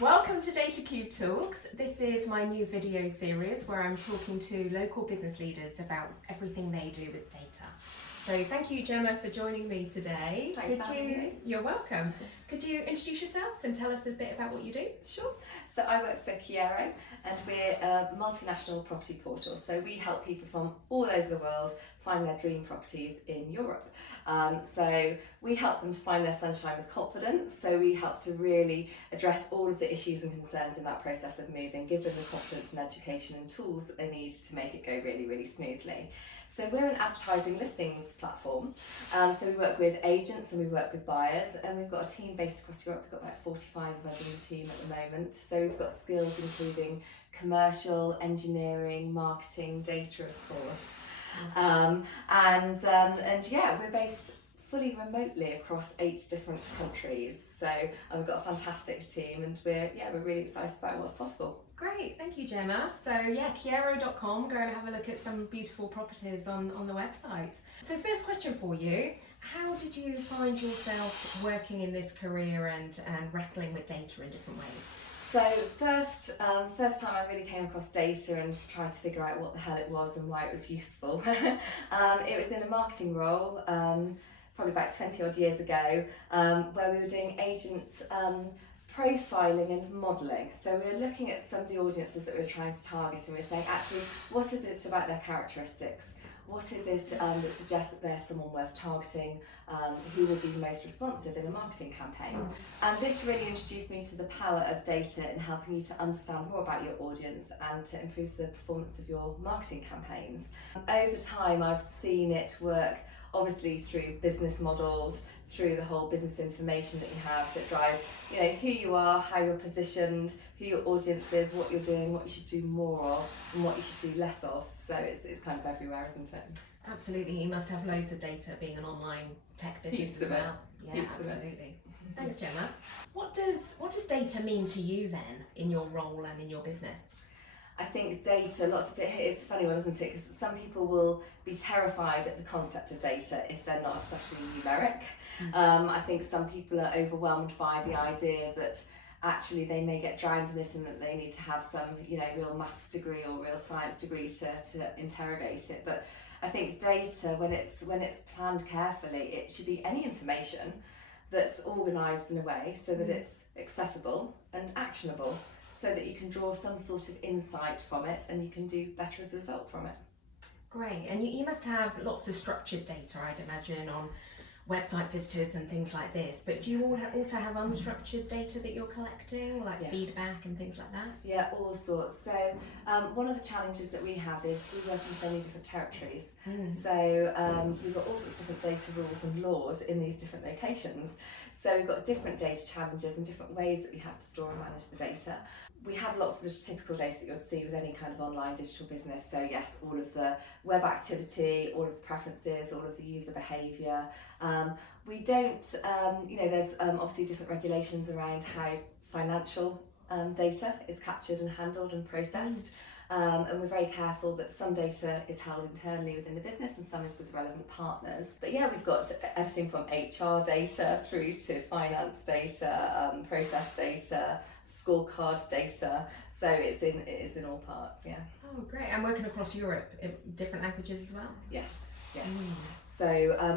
Welcome to DATA³ Talks. This is my new video series where I'm talking to local business leaders about everything they do with data. So thank you, Gemma, for joining me today. Thanks for having me. You're welcome. Could you introduce yourself and tell us a bit about what you do? Sure. So I work for Chiero and we're a multinational property portal. So we help people from all over the world find their dream properties in Europe. So we help them to find their sunshine with confidence. So we help to really address all of the issues and concerns in that process of moving, give them the confidence and education and tools that they need to make it go really, really smoothly. So we're an advertising listings platform. So we work with agents and we work with buyers, and we've got a team based across Europe. We've got about 45 of us in the team at the moment. So we've got skills including commercial, engineering, marketing, data of course. Awesome. And yeah, we're based fully remotely across 8 different countries. So we've got a fantastic team, and we're really excited about what's possible. Great, thank you, Gemma. So yeah, Chiero.com, go and have a look at some beautiful properties on the website. So first question for you, how did you find yourself working in this career and wrestling with data in different ways? So first time I really came across data and tried to figure out what the hell it was and why it was useful. It was in a marketing role, probably about 20 odd years ago, where we were doing agent profiling and modelling. So we were looking at some of the audiences that we were trying to target, and we were saying, actually, what is it about their characteristics? What is it that suggests that they're someone worth targeting, who will be most responsive in a marketing campaign? And this really introduced me to the power of data in helping you to understand more about your audience and to improve the performance of your marketing campaigns. Over time, I've seen it work obviously through business models, through the whole business information that you have that drives, who you are, how you're positioned, who your audience is, what you're doing, what you should do more of, and what you should do less of. So it's kind of everywhere, isn't it? Absolutely, you must have loads of data being an online tech business as well. Yeah, absolutely. Thanks, Gemma. What does data mean to you then in your role and in your business? I think data, lots of it, it's a funny one, isn't it? Because some people will be terrified at the concept of data if they're not especially numeric. I think some people are overwhelmed by the idea that actually they may get drowned in it and that they need to have some, real maths degree or real science degree to interrogate it. But I think data, when it's planned carefully, it should be any information that's organised in a way so that it's accessible and actionable, so that you can draw some sort of insight from it and you can do better as a result from it. Great, and you must have lots of structured data, I'd imagine, on website visitors and things like this, but do you also have unstructured data that you're collecting, like Yes. feedback and things like that? Yeah, all sorts. So one of the challenges that we have is we work in so many different territories. So we've got all sorts of different data rules and laws in these different locations. So we've got different data challenges and different ways that we have to store and manage the data. We have lots of the typical data that you'd see with any kind of online digital business. So yes, all of the web activity, all of the preferences, all of the user behaviour. We don't, there's obviously different regulations around how financial data is captured and handled and processed. And we're very careful that some data is held internally within the business and some is with relevant partners. But yeah, we've got everything from HR data through to finance data, process data, scorecard data. So it is in all parts, yeah. Oh, great. And working across Europe, different languages as well? Yes. So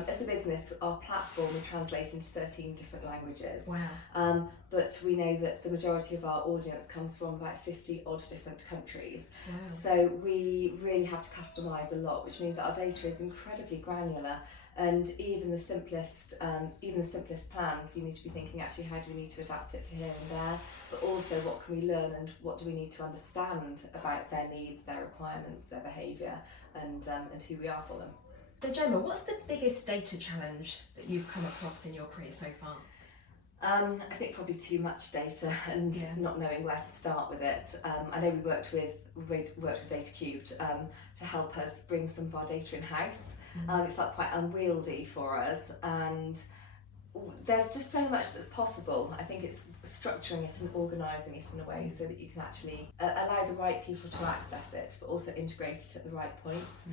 as a business, our platform we translate into 13 different languages. Wow. But we know that the majority of our audience comes from about 50 odd different countries. Wow. So we really have to customise a lot, which means that our data is incredibly granular. And even the simplest plans, you need to be thinking, actually, how do we need to adapt it for here and there? But also, what can we learn and what do we need to understand about their needs, their requirements, their behaviour, and who we are for them. So Gemma, what's the biggest data challenge that you've come across in your career so far? I think probably too much data and not knowing where to start with it. I know we worked with DATA³ to help us bring some of our data in-house. It felt quite unwieldy for us, and there's just so much that's possible. I think it's structuring it and organising it in a way so that you can actually allow the right people to access it, but also integrate it at the right points.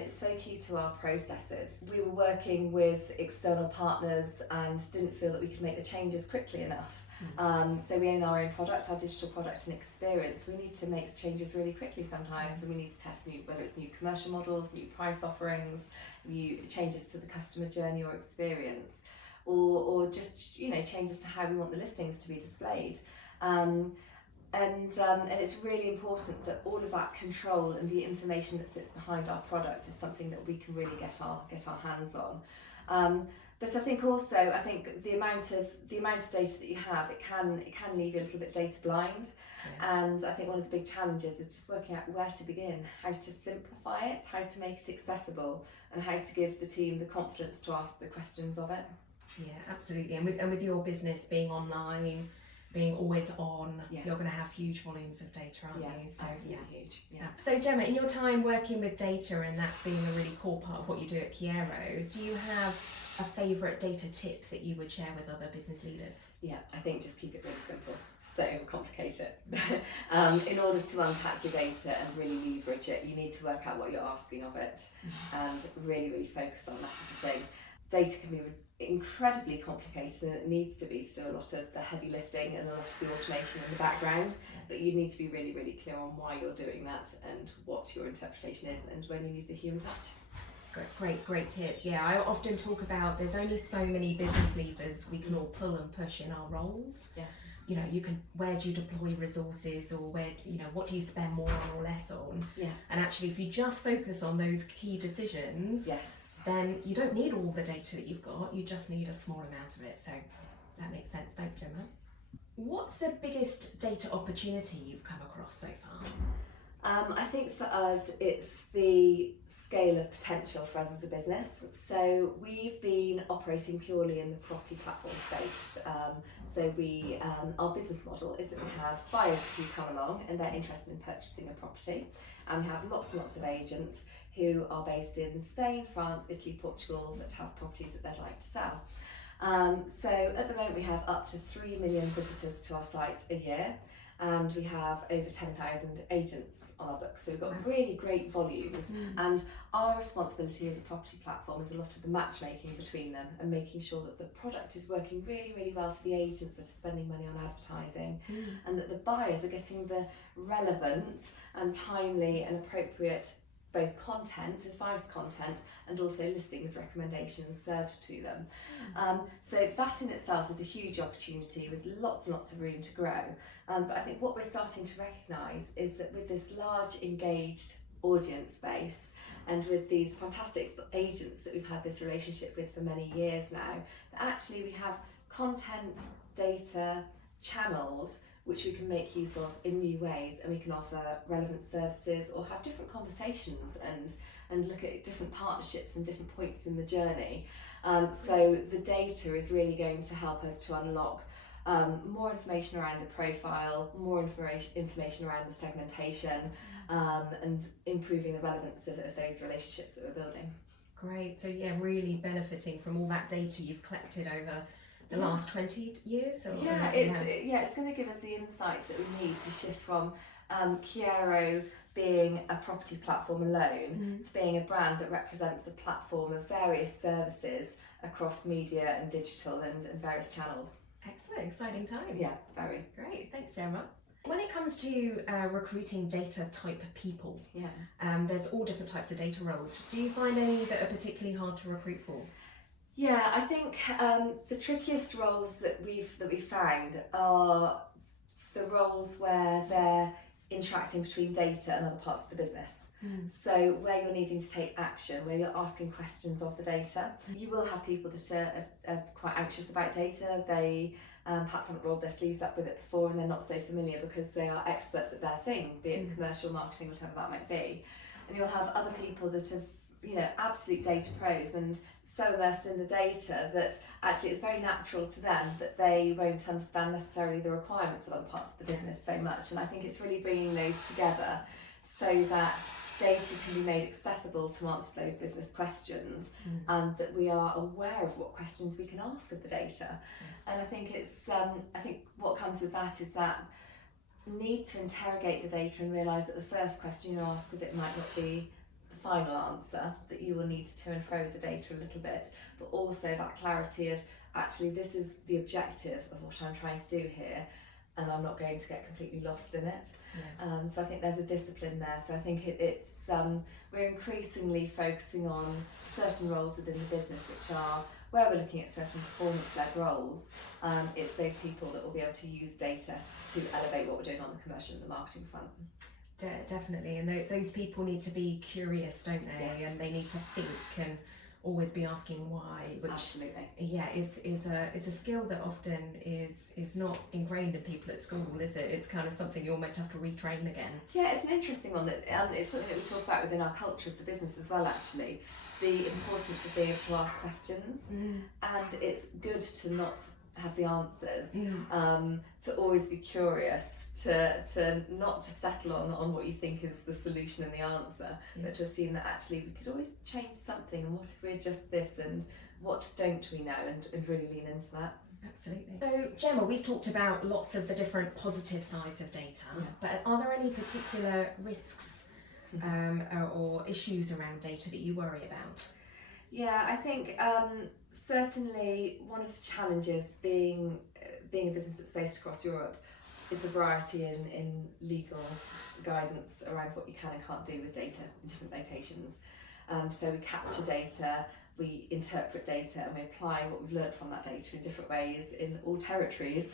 It's so key to our processes. We were working with external partners and didn't feel that we could make the changes quickly enough. So we own our own product, our digital product and experience. We need to make changes really quickly sometimes, and we need to test whether it's new commercial models, new price offerings, new changes to the customer journey or experience, or just changes to how we want the listings to be displayed. And it's really important that all of that control and the information that sits behind our product is something that we can really get our hands on. But I think the amount of data that you have, it can leave you a little bit data blind. Yeah. And I think one of the big challenges is just working out where to begin, how to simplify it, how to make it accessible, and how to give the team the confidence to ask the questions of it. Yeah, absolutely. And with your business being online, being always on, you're going to have huge volumes of data, aren't you? So, absolutely huge. Yeah. So Gemma, in your time working with data and that being a really core part of what you do at Chiero, do you have a favourite data tip that you would share with other business leaders? Yeah, I think just keep it really simple. Don't overcomplicate it. In order to unpack your data and really leverage it, you need to work out what you're asking of it, and really focus on that as a thing. Data can be incredibly complicated, and it needs to be to do a lot of the heavy lifting and a lot of the automation in the background, but you need to be really clear on why you're doing that and what your interpretation is and when you need the human touch. Great tip. Yeah, I often talk about there's only so many business levers we can all pull and push in our roles. Yeah. Where do you deploy resources, or what do you spend more on or less on? Yeah. And actually, if you just focus on those key decisions, then you don't need all the data that you've got, you just need a small amount of it. So that makes sense. Thanks, Gemma. What's the biggest data opportunity you've come across so far? I think for us, it's the scale of potential for us as a business. So we've been operating purely in the property platform space. Our business model is that we have buyers who come along and they're interested in purchasing a property, and we have lots and lots of agents who are based in Spain, France, Italy, Portugal, that have properties that they'd like to sell. So at the moment we have up to 3 million visitors to our site a year, and we have over 10,000 agents on our books. So we've got really great volumes, and our responsibility as a property platform is a lot of the matchmaking between them and making sure that the product is working really well for the agents that are spending money on advertising, and that the buyers are getting the relevant and timely and appropriate both advice content, and also listings recommendations served to them. So that in itself is a huge opportunity with lots and lots of room to grow. But I think what we're starting to recognise is that with this large engaged audience base, and with these fantastic agents that we've had this relationship with for many years now, that actually we have content, data, channels which we can make use of in new ways, and we can offer relevant services or have different conversations and look at different partnerships and different points in the journey. So the data is really going to help us to unlock more information around the profile, more information around the segmentation, and improving the relevance of those relationships that we're building. Great. So really benefiting from all that data you've collected over the last 20 years? Or it's going to give us the insights that we need to shift from Chiero being a property platform alone to being a brand that represents a platform of various services across media and digital and various channels. Excellent, exciting times. Yeah, very. Great, thanks Gemma. When it comes to recruiting data type people, there's all different types of data roles. Do you find any that are particularly hard to recruit for? Yeah, I think the trickiest roles that we've found are the roles where they're interacting between data and other parts of the business. So where you're needing to take action, where you're asking questions of the data. You will have people that are quite anxious about data. They perhaps haven't rolled their sleeves up with it before, and they're not so familiar because they are experts at their thing, be it commercial, marketing, whatever that might be. And you'll have other people that have absolute data pros and so immersed in the data that actually it's very natural to them, but they won't understand necessarily the requirements of other parts of the business so much. And I think it's really bringing those together so that data can be made accessible to answer those business questions, and that we are aware of what questions we can ask of the data. And I think I think what comes with that is that need to interrogate the data and realise that the first question you ask of it might not be final answer, that you will need to and fro with the data a little bit, but also that clarity of actually this is the objective of what I'm trying to do here, and I'm not going to get completely lost in it. Yeah. So I think there's a discipline there. So I think it's we're increasingly focusing on certain roles within the business, which are where we're looking at certain performance-led roles. It's those people that will be able to use data to elevate what we're doing on the commercial and the marketing front. Definitely, and those people need to be curious, don't they? Yes. And they need to think and always be asking why, which Absolutely. is a skill that often is not ingrained in people at school, is it? It's kind of something you almost have to retrain again. Yeah, it's an interesting one that it's something that we talk about within our culture of the business as well, actually. The importance of being able to ask questions, and it's good to not have the answers, to always be curious, to not just settle on what you think is the solution and the answer, but to assume that actually we could always change something, and what if we adjust this, and what don't we know, and really lean into that. Absolutely. So Gemma, we've talked about lots of the different positive sides of data, but are there any particular risks or issues around data that you worry about? Yeah, I think certainly one of the challenges being a business that's based across Europe is the variety in legal guidance around what you can and can't do with data in different locations. So we capture data, we interpret data, and we apply what we've learned from that data in different ways in all territories.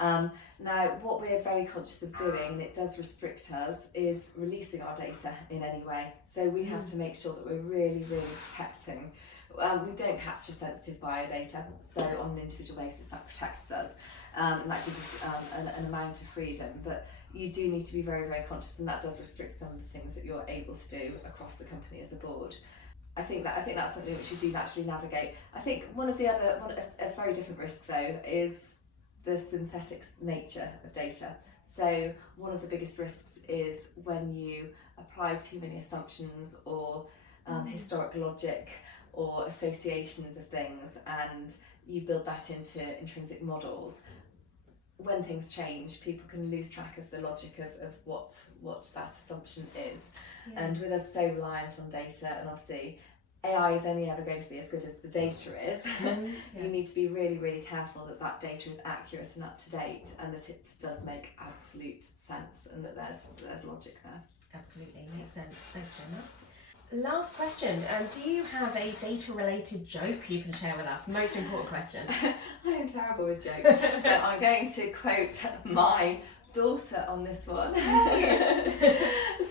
Now, what we're very conscious of doing, and it does restrict us, is releasing our data in any way. So we have to make sure that we're really, really protecting. We don't capture sensitive biodata, so on an individual basis that protects us, and that gives us an amount of freedom. But you do need to be very, very conscious, and that does restrict some of the things that you're able to do across the company as a board. I think that's something which we do naturally navigate. I think a very different risk though is the synthetic nature of data. So one of the biggest risks is when you apply too many assumptions or historic logic or associations of things, and you build that into intrinsic models. When things change, people can lose track of the logic of what that assumption is. And with us so reliant on data, and obviously AI is only ever going to be as good as the data is, you need to be really, really careful that that data is accurate and up to date, and that it does make absolute sense, and that there's logic there. Absolutely, makes sense. Thanks, Gemma. Last question, do you have a data-related joke you can share with us? Most important question. I am terrible with jokes, so I'm going to quote my daughter on this one.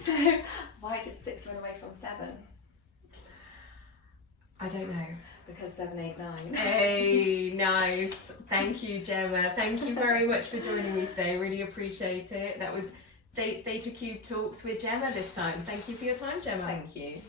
So, why did 6 run away from 7? I don't know. Because 7, 8, 9. Hey, nice. Thank you, Gemma. Thank you very much for joining me today. Really appreciate it. That was DATA³ Talks with Gemma this time. Thank you for your time, Gemma. Thank you.